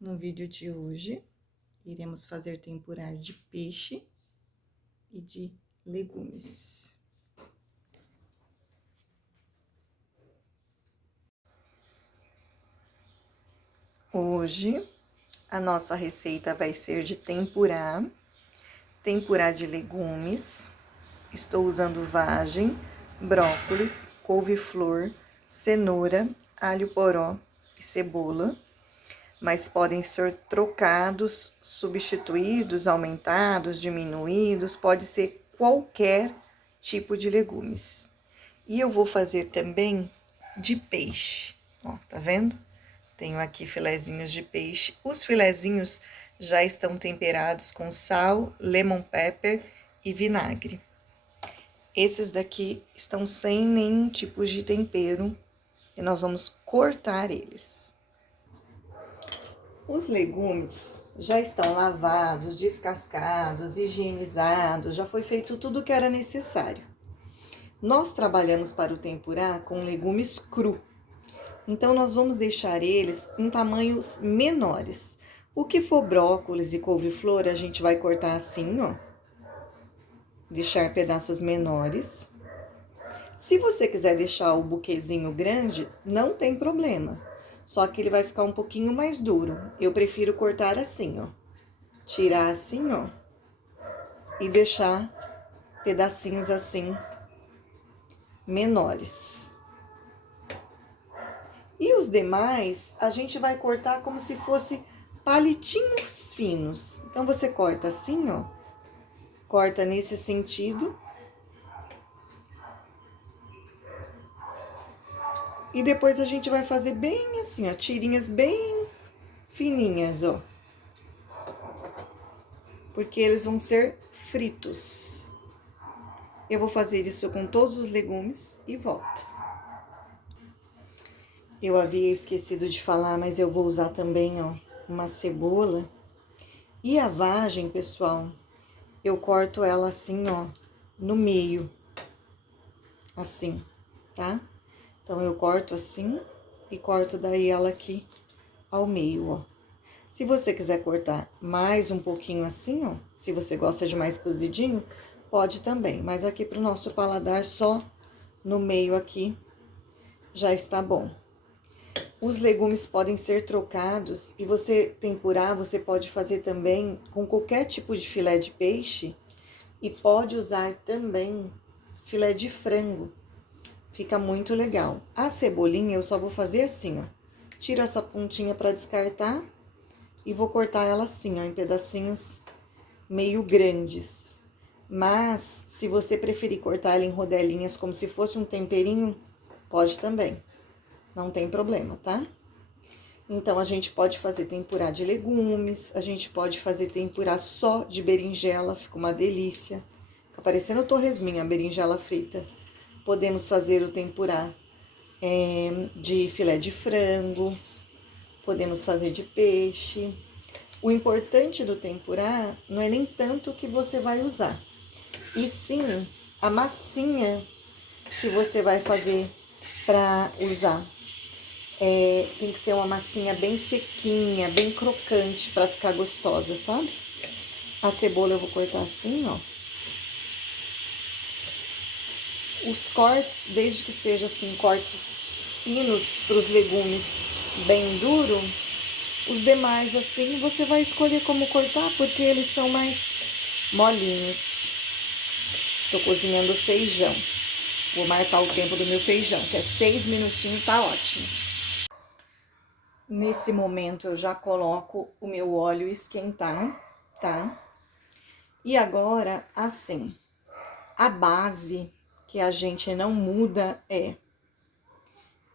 No vídeo de hoje, iremos fazer tempurá de peixe e de legumes. Hoje, a nossa receita vai ser de tempurá de legumes. Estou usando vagem, brócolis, couve-flor, cenoura, alho poró e cebola. Mas podem ser trocados, substituídos, aumentados, diminuídos, pode ser qualquer tipo de legumes. E eu vou fazer também de peixe, ó, tá vendo? Tenho aqui filezinhos de peixe. Os filezinhos já estão temperados com sal, lemon pepper e vinagre. Esses daqui estão sem nenhum tipo de tempero e nós vamos cortar eles. Os legumes já estão lavados, descascados, higienizados, já foi feito tudo o que era necessário. Nós trabalhamos para o tempurá com legumes cru, então nós vamos deixar eles em tamanhos menores. O que for brócolis e couve-flor, a gente vai cortar assim, ó, deixar pedaços menores. Se você quiser deixar o buquezinho grande, não tem problema. Só que ele vai ficar um pouquinho mais duro. Eu prefiro cortar assim, ó. Tirar assim, ó. E deixar pedacinhos assim, menores. E os demais, a gente vai cortar como se fosse palitinhos finos. Então, você corta assim, ó. Corta nesse sentido. E depois a gente vai fazer bem assim, ó. Tirinhas bem fininhas, ó. Porque eles vão ser fritos. Eu vou fazer isso com todos os legumes e volto. Eu havia esquecido de falar, mas eu vou usar também, ó, uma cebola. E a vagem, pessoal, eu corto ela assim, ó, no meio. Assim, tá? Então, eu corto assim e corto daí ela aqui ao meio, ó. Se você quiser cortar mais um pouquinho assim, ó, se você gosta de mais cozidinho, pode também. Mas aqui pro nosso paladar, só no meio aqui já está bom. Os legumes podem ser trocados e você tempurar, você pode fazer também com qualquer tipo de filé de peixe e pode usar também filé de frango. Fica muito legal. A cebolinha eu só vou fazer assim, ó. Tiro essa pontinha para descartar e vou cortar ela assim, ó, em pedacinhos meio grandes. Mas, se você preferir cortar ela em rodelinhas como se fosse um temperinho, pode também. Não tem problema, tá? Então, a gente pode fazer tempurá de legumes, a gente pode fazer tempurá só de berinjela, fica uma delícia. Fica parecendo torresminha, a berinjela frita. Podemos fazer o tempurá de filé de frango, podemos fazer de peixe. O importante do tempurá não é nem tanto o que você vai usar, e sim a massinha que você vai fazer para usar. Tem que ser uma massinha bem sequinha, bem crocante para ficar gostosa, sabe? A cebola eu vou cortar assim, ó. Os cortes, desde que seja assim, cortes finos para os legumes bem duro, os demais assim, você vai escolher como cortar, porque eles são mais molinhos. Tô cozinhando feijão. Vou marcar o tempo do meu feijão, que é 6 minutinhos, tá ótimo. Nesse momento, eu já coloco o meu óleo esquentar, tá? E agora, assim, a base que a gente não muda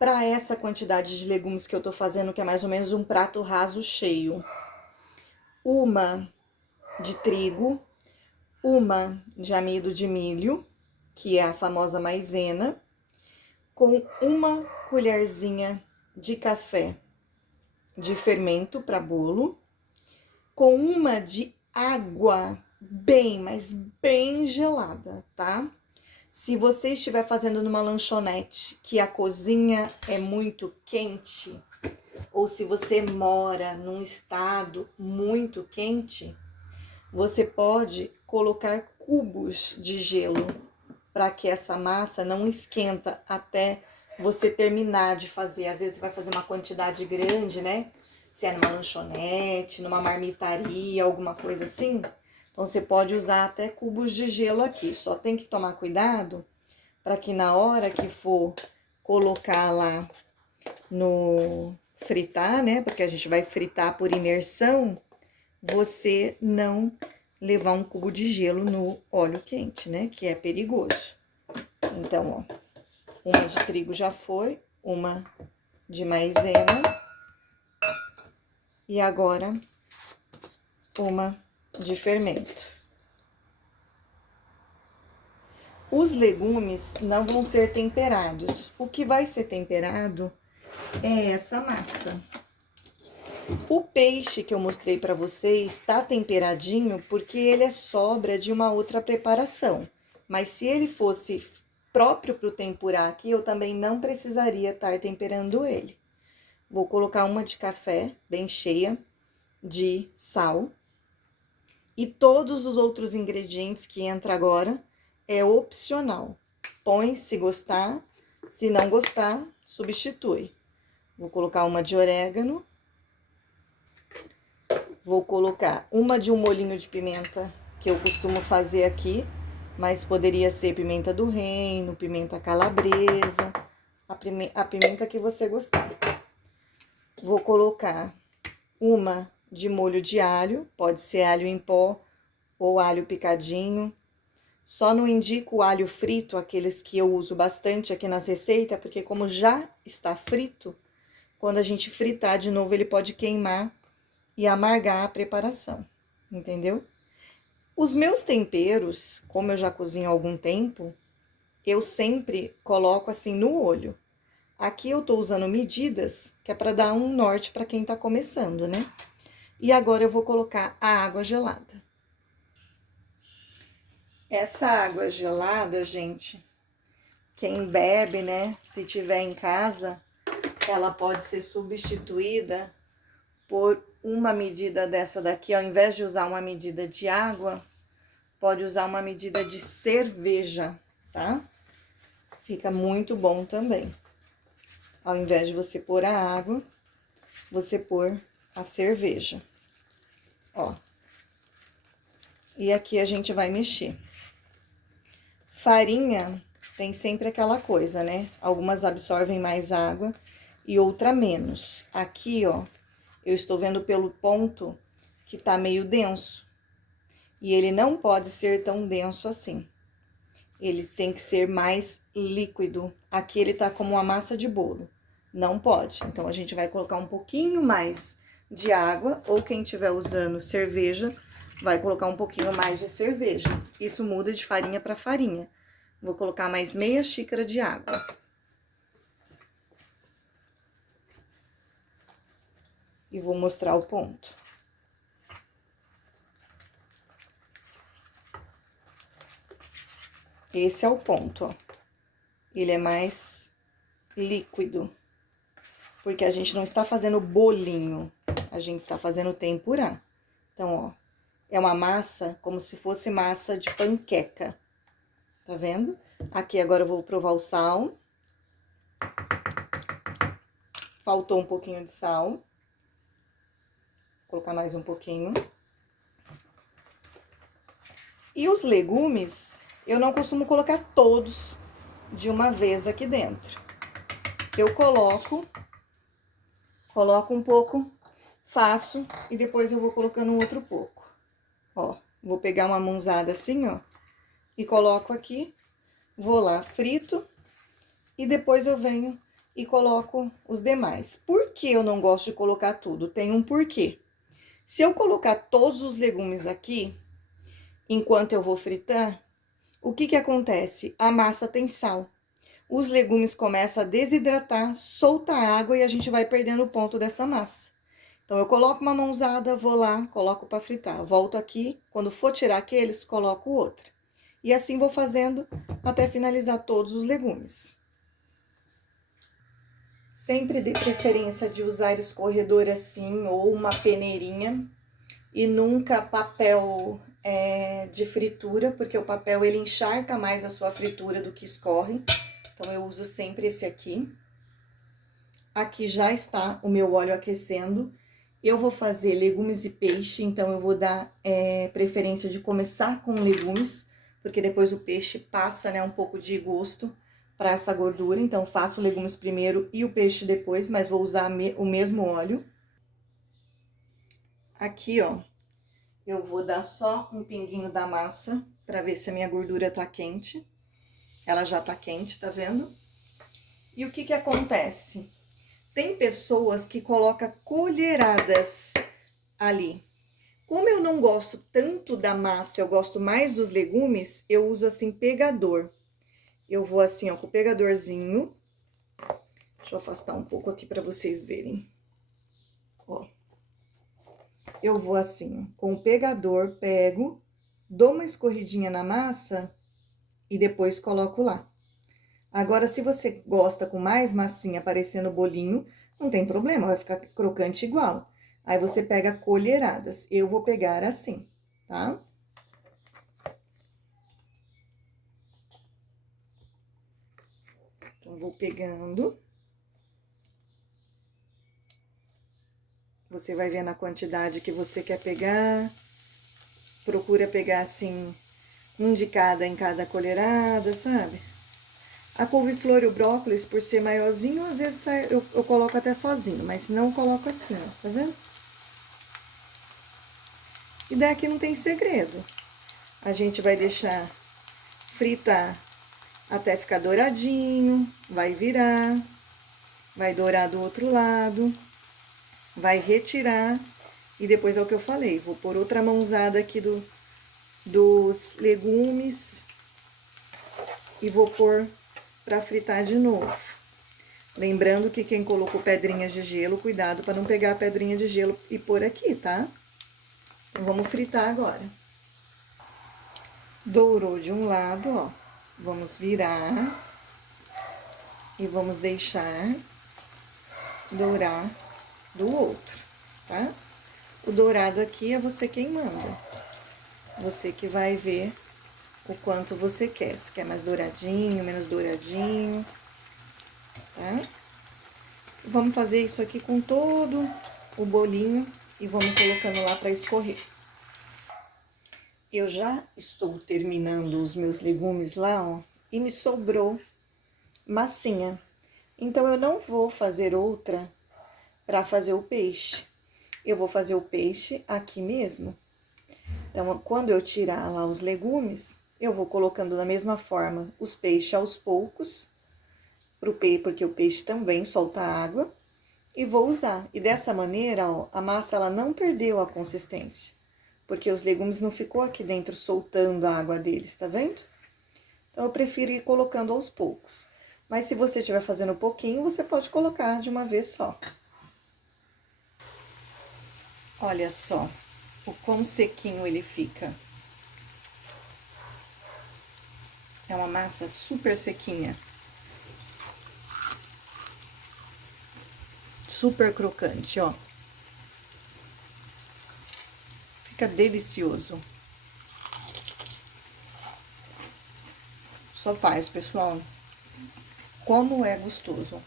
para essa quantidade de legumes que eu tô fazendo, que é mais ou menos um prato raso cheio. Uma de trigo, uma de amido de milho, que é a famosa maisena, com uma colherzinha de café de fermento para bolo, com uma de água bem, mas bem gelada, tá? Se você estiver fazendo numa lanchonete que a cozinha é muito quente, ou se você mora num estado muito quente, você pode colocar cubos de gelo para que essa massa não esquenta até você terminar de fazer. Às vezes você vai fazer uma quantidade grande, né? Se é numa lanchonete, numa marmitaria, alguma coisa assim. Então você pode usar até cubos de gelo aqui. Só tem que tomar cuidado para que na hora que for colocar lá no fritar, né? Porque a gente vai fritar por imersão, você não levar um cubo de gelo no óleo quente, né? Que é perigoso. Então, ó, uma de trigo já foi, uma de maisena e agora uma de fermento. Os legumes não vão ser temperados. O que vai ser temperado é essa massa. O peixe que eu mostrei para vocês está temperadinho porque ele é sobra de uma outra preparação. Mas se ele fosse próprio para o tempurá aqui, eu também não precisaria estar temperando ele. Vou colocar uma de café, bem cheia, de sal. E todos os outros ingredientes que entra agora é opcional. Põe se gostar, se não gostar, substitui. Vou colocar uma de orégano. Vou colocar uma de um molhinho de pimenta, que eu costumo fazer aqui, mas poderia ser pimenta do reino, pimenta calabresa, a pimenta que você gostar. Vou colocar uma de molho de alho, pode ser alho em pó ou alho picadinho. Só não indico o alho frito, aqueles que eu uso bastante aqui nas receitas, porque como já está frito, quando a gente fritar de novo, ele pode queimar e amargar a preparação, entendeu? Os meus temperos, como eu já cozinho há algum tempo, eu sempre coloco assim no olho. Aqui eu tô usando medidas, que é para dar um norte para quem tá começando, né? E agora eu vou colocar a água gelada. Essa água gelada, gente, quem bebe, né, se tiver em casa, ela pode ser substituída por uma medida dessa daqui, ao invés de usar uma medida de água, pode usar uma medida de cerveja, tá? Fica muito bom também. Ao invés de você pôr a água, você pôr a cerveja. Ó. E aqui a gente vai mexer. Farinha tem sempre aquela coisa, né? Algumas absorvem mais água e outra menos. Aqui, ó, eu estou vendo pelo ponto que tá meio denso. E ele não pode ser tão denso assim. Ele tem que ser mais líquido. Aqui ele tá como uma massa de bolo. Não pode. Então, a gente vai colocar um pouquinho mais de água, ou quem estiver usando cerveja, vai colocar um pouquinho mais de cerveja. Isso muda de farinha para farinha. Vou colocar mais meia xícara de água. E vou mostrar o ponto. Esse é o ponto, ó. Ele é mais líquido. Porque a gente não está fazendo bolinho, a gente está fazendo tempurá. Então, ó, é uma massa como se fosse massa de panqueca. Tá vendo? Aqui agora eu vou provar o sal. Faltou um pouquinho de sal. Vou colocar mais um pouquinho. E os legumes, eu não costumo colocar todos de uma vez aqui dentro. Eu coloco um pouco, faço e depois eu vou colocando outro pouco. Ó, vou pegar uma mãozada assim, ó, e coloco aqui, vou lá, frito, e depois eu venho e coloco os demais. Por que eu não gosto de colocar tudo? Tem um porquê. Se eu colocar todos os legumes aqui, enquanto eu vou fritar, o que que acontece? A massa tem sal. Os legumes começam a desidratar, solta a água e a gente vai perdendo o ponto dessa massa. Então, eu coloco uma mãozada, vou lá, coloco para fritar. Volto aqui, quando for tirar aqueles, coloco outra. E assim vou fazendo até finalizar todos os legumes. Sempre dê preferência de usar escorredor assim, ou uma peneirinha, e nunca papel de fritura, porque o papel ele encharca mais a sua fritura do que escorre. Então, eu uso sempre esse aqui. Aqui já está o meu óleo aquecendo. Eu vou fazer legumes e peixe, então eu vou dar preferência de começar com legumes, porque depois o peixe passa, né, um pouco de gosto para essa gordura. Então, faço legumes primeiro e o peixe depois, mas vou usar o mesmo óleo. Aqui, ó, eu vou dar só um pinguinho da massa para ver se a minha gordura tá quente. Ela já tá quente, tá vendo? E o que que acontece? Tem pessoas que colocam colheradas ali. Como eu não gosto tanto da massa, eu gosto mais dos legumes, eu uso assim pegador. Eu vou assim, ó, com o pegadorzinho. Deixa eu afastar um pouco aqui para vocês verem. Ó. Eu vou assim, ó, com o pegador, pego, dou uma escorridinha na massa e depois coloco lá. Agora, se você gosta com mais massinha parecendo bolinho, não tem problema, vai ficar crocante igual. Aí, você pega colheradas. Eu vou pegar assim, tá? Então, vou pegando. Você vai vendo a quantidade que você quer pegar. Procura pegar, assim, um de cada em cada colherada, sabe? A couve-flor e o brócolis, por ser maiorzinho, às vezes eu coloco até sozinho, mas se não, eu coloco assim, ó, tá vendo? E daqui não tem segredo. A gente vai deixar fritar até ficar douradinho, vai virar, vai dourar do outro lado, vai retirar, e depois é o que eu falei, vou pôr outra mãozada aqui dos legumes e vou pôr pra fritar de novo. Lembrando que quem colocou pedrinhas de gelo, cuidado para não pegar a pedrinha de gelo e pôr aqui, tá? Então, vamos fritar agora. Dourou de um lado, ó. Vamos virar e vamos deixar dourar do outro, tá? O dourado aqui é você quem manda. Você que vai ver o quanto você quer. Se quer mais douradinho, menos douradinho, tá? Vamos fazer isso aqui com todo o bolinho e vamos colocando lá para escorrer. Eu já estou terminando os meus legumes lá, ó, e me sobrou massinha. Então, eu não vou fazer outra para fazer o peixe. Eu vou fazer o peixe aqui mesmo. Então, quando eu tirar lá os legumes, eu vou colocando da mesma forma os peixes aos poucos, porque o peixe também solta água, e vou usar. E dessa maneira, ó, a massa ela não perdeu a consistência, porque os legumes não ficou aqui dentro soltando a água deles, tá vendo? Então, eu prefiro ir colocando aos poucos. Mas se você estiver fazendo pouquinho, você pode colocar de uma vez só. Olha só o quão sequinho ele fica. É uma massa super sequinha. Super crocante, ó. Fica delicioso. Só faz, pessoal. Como é gostoso.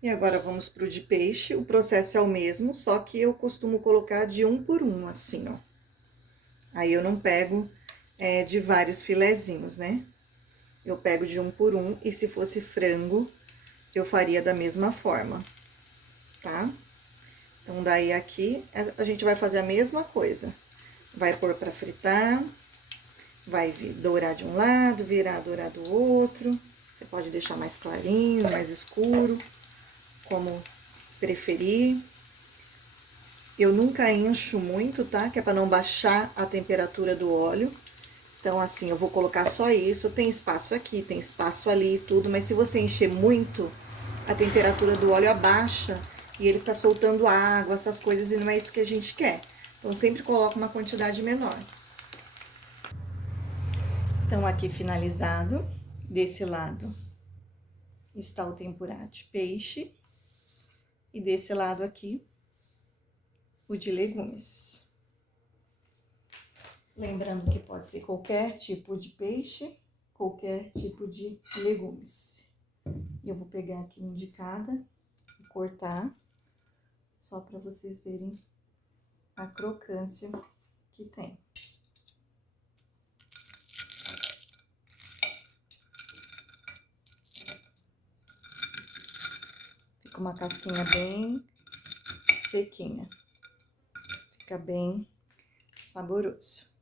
E agora, vamos pro de peixe. O processo é o mesmo, só que eu costumo colocar de um por um, assim, ó. Aí, eu não pego de vários filezinhos, né? Eu pego de um por um, e se fosse frango, eu faria da mesma forma, tá? Então, daí aqui, a gente vai fazer a mesma coisa. Vai pôr pra fritar, vai dourar de um lado, virar, dourar do outro. Você pode deixar mais clarinho, mais escuro, como preferir. Eu nunca encho muito, tá? Que é pra não baixar a temperatura do óleo. Então, assim, eu vou colocar só isso. Tem espaço aqui, tem espaço ali e tudo, mas se você encher muito, a temperatura do óleo abaixa e ele fica soltando água, essas coisas, e não é isso que a gente quer. Então, sempre coloca uma quantidade menor. Então, aqui finalizado, desse lado, está o tempurá de peixe. E desse lado aqui, o de legumes. Lembrando que pode ser qualquer tipo de peixe, qualquer tipo de legumes. Eu vou pegar aqui um de cada e cortar, só para vocês verem a crocância que tem. Fica uma casquinha bem sequinha. Fica bem saboroso.